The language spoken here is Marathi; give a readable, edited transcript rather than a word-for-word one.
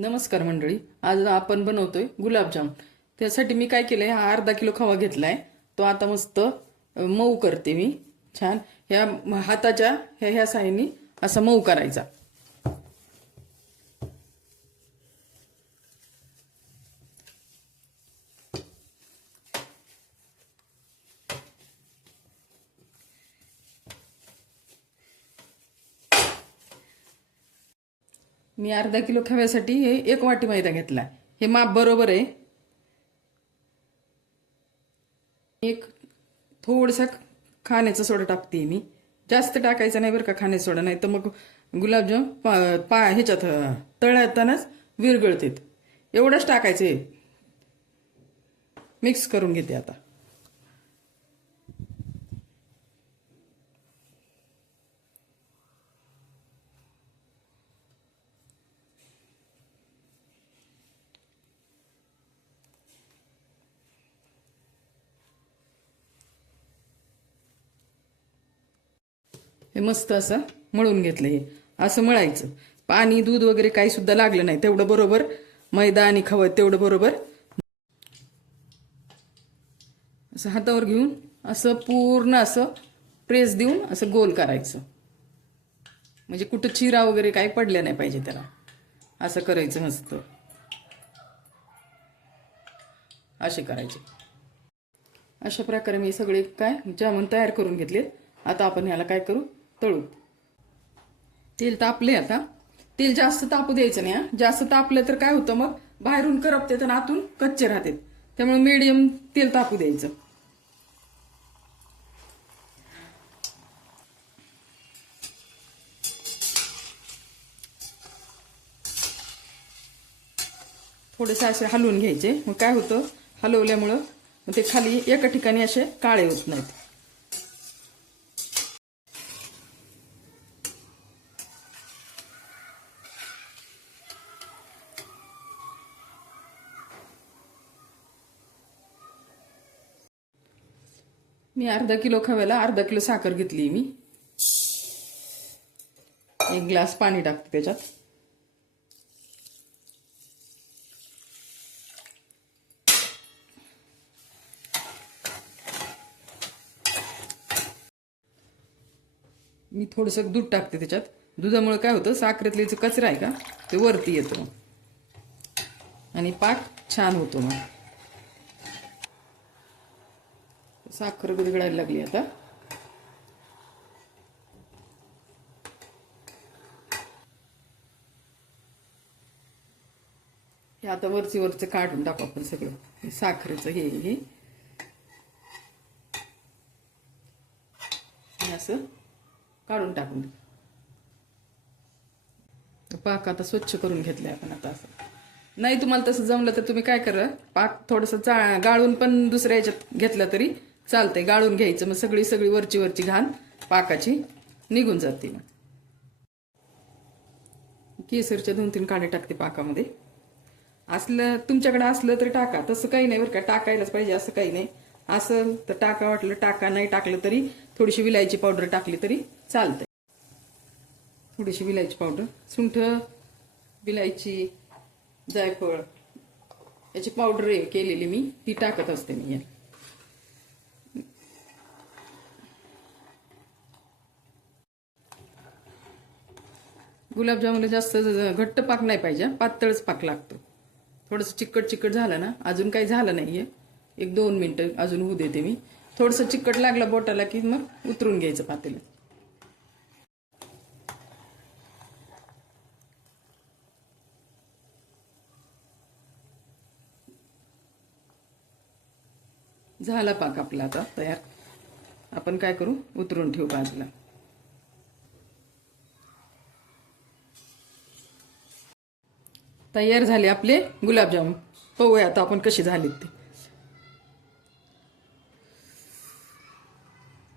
नमस्कार मंडळी. आज आपण बनवतोय गुलाबजाम. त्यासाठी मी काय केलंय, हा अर्धा किलो खवा घेतलाय. तो आता मस्त मऊ करते मी. छान ह्या हाताच्या ह्या ह्या साईनी असा मऊ करायचा. मी अर्धा किलो खव्यासाठी हे 1 वाटी मैदा घेतला. हे माप बरोबर आहे. एक थोडसा खाण्याचा सोडा टाकते मी. जास्त टाकायचा नाही बरं का खाण्याचा सोडा, नाही तर मग गुलाबजाम ह्याच्यात तळतानाच विरघळतात. एवढंच टाकायचे. मिक्स करून घेते आता. हे मस्त असं मळून घेतलं. हे असं मळायचं. पाणी दूध वगैरे काही सुद्धा लागलं नाही. तेवढं बरोबर मैदा आणि खवं तेवढं बरोबर. असं हातावर घेऊन असं पूर्ण असं प्रेस देऊन असं गोल करायचं. म्हणजे कुठं चिरा वगैरे काही पडल्या नाही पाहिजे त्याला. असं करायचं मस्त. असे करायचे. अशा प्रकारे मी सगळे काय जामून तयार करून घेतले. आता आपण ह्याला काय करू, तळू. तेल तापले. आता तेल जास्त तापू द्यायचं नाही. जास्त तापलं तर काय होतं, मग बाहेरून करपते तर आतून कच्चे राहते. त्यामुळे मीडियम तेल तापू द्यायचं. थोडेसे असे हलवून घ्यायचे. मग काय होतं, हलवल्यामुळं ते खाली एका ठिकाणी असे काळे होत नाहीत. मी अर्धा किलो खव्याला अर्धा किलो साखर घेतली. मी 1 ग्लास पाणी टाकते त्याच्यात. मी थोडंसं दूध टाकते त्याच्यात. दुधामुळे काय होतं, साखरेतले जे कचरा आहे का ते वरती येतो आणि पाक छान होतो. मग साखर विरघळायला लागली आता. हे आता वरचं काढून टाकू आपण सगळं. साखरेचं हे असं काढून टाकून पाक आता स्वच्छ करून घेतलंय आपण. आता असं नाही, तुम्हाला तसं जमलं तर तुम्ही काय करा, पाक थोडंसं गाळून पण दुसऱ्या ह्याच्यात घेतला तरी चालतंय. गाळून घ्यायचं. मग सगळी वरची घाण पाकाची निघून जाते. केसरच्या 2-3 काड्या टाकते पाकामध्ये. असलं तुमच्याकडे असलं तर टाका. तसं काही नाही बरं का, टाकायलाच पाहिजे असं काही नाही. असं तर टाका, वाटलं टाका, नाही टाकलं तरी थोडीशी विलायची पावडर टाकली तरी चालतंय. थोडीशी विलायची पावडर, सुंठ, विलायची, जायफळ याची पावडर केलेली मी, ती टाकत असते मी. या गुलाबजामुनला जास्त घट्ट पाक नाही पाहिजे, पातळच पाक लागतो. थोडंसं चिकट झालं ना, अजून काही झालं नाहीये, 1-2 मिनिटं अजून होऊ देते मी. थोडंसं चिकट लागला बोटाला की मग उतरून घ्यायचं पातेलं. झाला पाक आपला आता तयार. आपण काय करू, उतरून ठेवू बाजूला. तयार झाले आपले गुलाबजामुन. पाहूया आता आपण कशी झालीत ते.